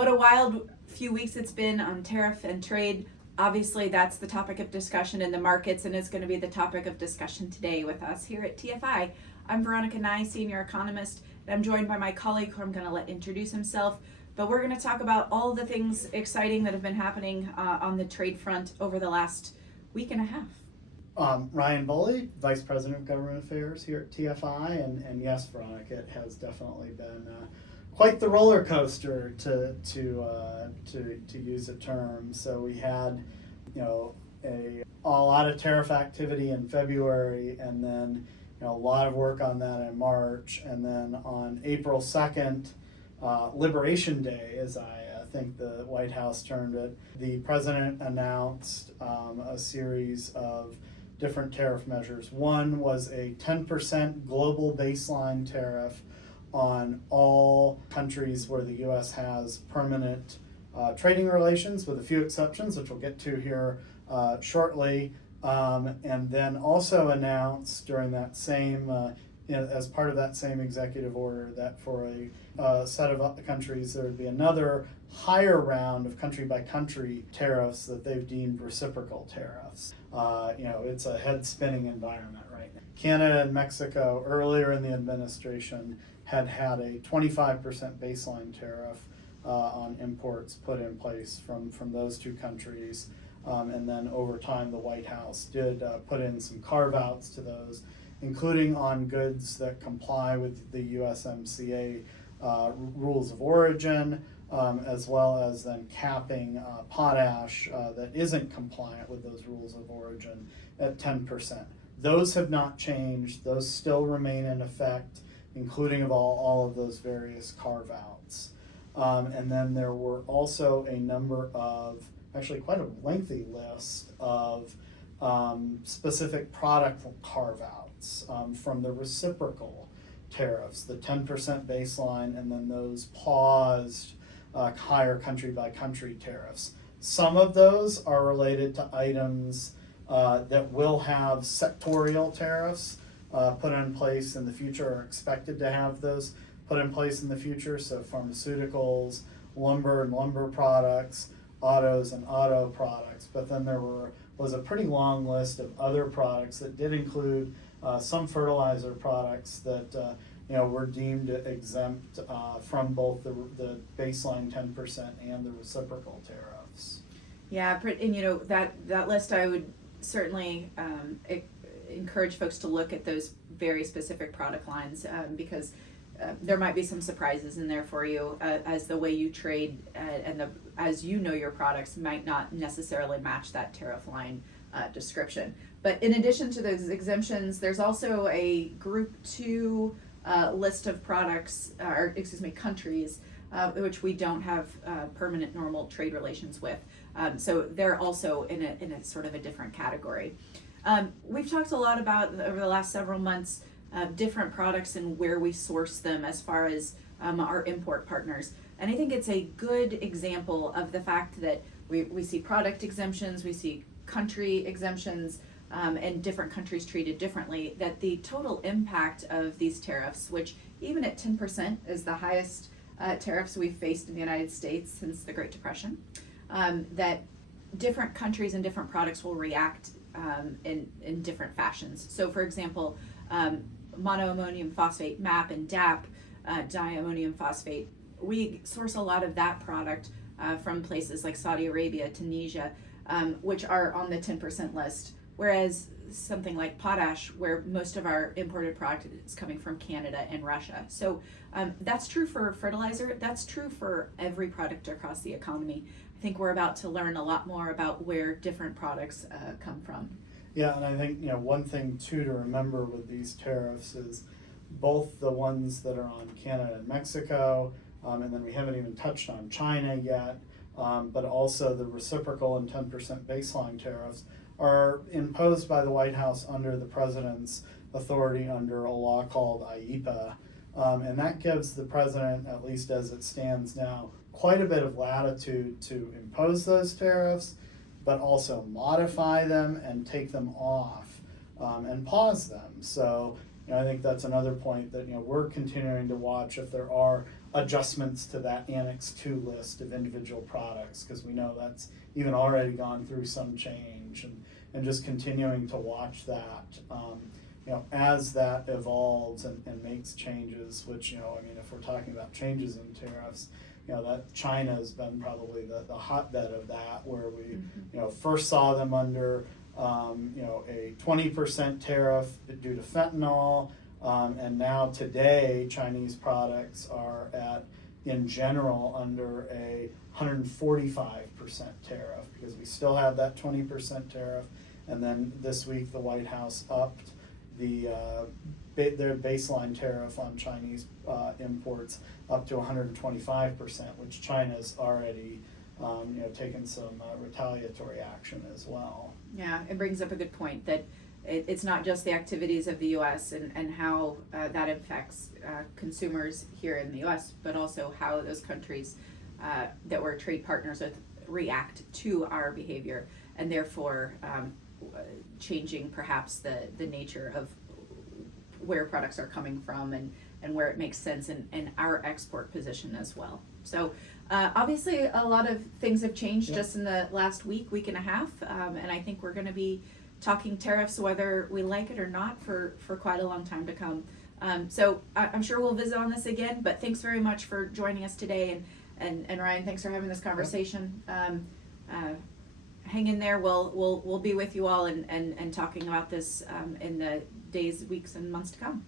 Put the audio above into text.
What a wild few weeks it's been on tariff and trade. Obviously, that's the topic of discussion in the markets and is going to be the topic of discussion today with us here at TFI. I'm Veronica Nye, Senior Economist, and I'm joined by my colleague who I'm going to let introduce himself. But we're going to talk about all the things exciting that have been happening on the trade front over the last week and a half. Ryan Bully, Vice President of Government Affairs here at TFI, and yes, Veronica, it has definitely been quite the roller coaster to use a term. So we had, a lot of tariff activity in February, and then a lot of work on that in March, and then on April 2nd, Liberation Day, as I think the White House termed it, the president announced a series of different tariff measures. One was a 10% global baseline tariff on all countries where the U.S. has permanent trading relations, with a few exceptions, which we'll get to here shortly. And then also announced during that same, as part of that same executive order, that for a set of countries there would be another higher round of country-by-country tariffs that they've deemed reciprocal tariffs. It's a head-spinning environment right now. Canada and Mexico earlier in the administration had a 25% baseline tariff on imports put in place from those two countries. And then over time, the White House did put in some carve-outs to those, including on goods that comply with the USMCA rules of origin, as well as then capping potash that isn't compliant with those rules of origin at 10%. Those have not changed. Those still remain in effect, including of all of those various carve-outs. And then there were also a number of, actually quite a lengthy list of specific product carve-outs from the reciprocal tariffs, the 10% baseline, and then those paused higher country-by-country tariffs. Some of those are related to items that will have sectorial tariffs put in place in the future, or expected to have those put in place in the future. So pharmaceuticals, lumber and lumber products, autos and auto products. But then there was a pretty long list of other products that did include some fertilizer products that were deemed exempt from both the baseline 10% and the reciprocal tariffs. Yeah, and that list, I would certainly encourage folks to look at those very specific product lines because there might be some surprises in there for you as the way you trade and as your products might not necessarily match that tariff line description. But in addition to those exemptions, there's also a Group 2 list of products, countries, which we don't have permanent normal trade relations with. So they're also in a sort of a different category. We've talked a lot about, over the last several months, different products and where we source them as far as our import partners. And I think it's a good example of the fact that we see product exemptions, we see country exemptions, and different countries treated differently, that the total impact of these tariffs, which even at 10% is the highest tariffs we've faced in the United States since the Great Depression, that different countries and different products will react in different fashions. So for example, monoammonium phosphate, MAP, and DAP, diammonium phosphate, we source a lot of that product from places like Saudi Arabia, Tunisia, which are on the 10% list, whereas something like potash, where most of our imported product is coming from Canada and Russia. So that's true for fertilizer. That's true for every product across the economy. I think we're about to learn a lot more about where different products come from. Yeah, and I think one thing too to remember with these tariffs is both the ones that are on Canada and Mexico, and then we haven't even touched on China yet, but also the reciprocal and 10% baseline tariffs are imposed by the White House under the president's authority under a law called IEEPA. And that gives the president, at least as it stands now, quite a bit of latitude to impose those tariffs, but also modify them and take them off and pause them. So I think that's another point that we're continuing to watch if there are adjustments to that Annex 2 list of individual products, because we know that's even already gone through some change, and just continuing to watch that, as that evolves and makes changes, which, I mean, if we're talking about changes in tariffs, that China has been probably the hotbed of that, where we, first saw them under, a 20% tariff due to fentanyl, and now today, Chinese products are at, in general, under a 145% tariff, because we still have that 20% tariff. And then this week, the White House upped their baseline tariff on Chinese imports up to 125%, which China's already taken some retaliatory action as well. Yeah, it brings up a good point that it's not just the activities of the U.S. and how that affects consumers here in the U.S., but also how those countries that we're trade partners with react to our behavior, and therefore changing perhaps the nature of where products are coming from and where it makes sense in our export position as well. So obviously a lot of things have changed just in the last week and a half, and I think we're going to be talking tariffs whether we like it or not for quite a long time to come. So I'm sure we'll visit on this again, but thanks very much for joining us today, and Ryan, thanks for having this conversation. Hang in there. We'll be with you all and talking about this in the days, weeks, and months to come.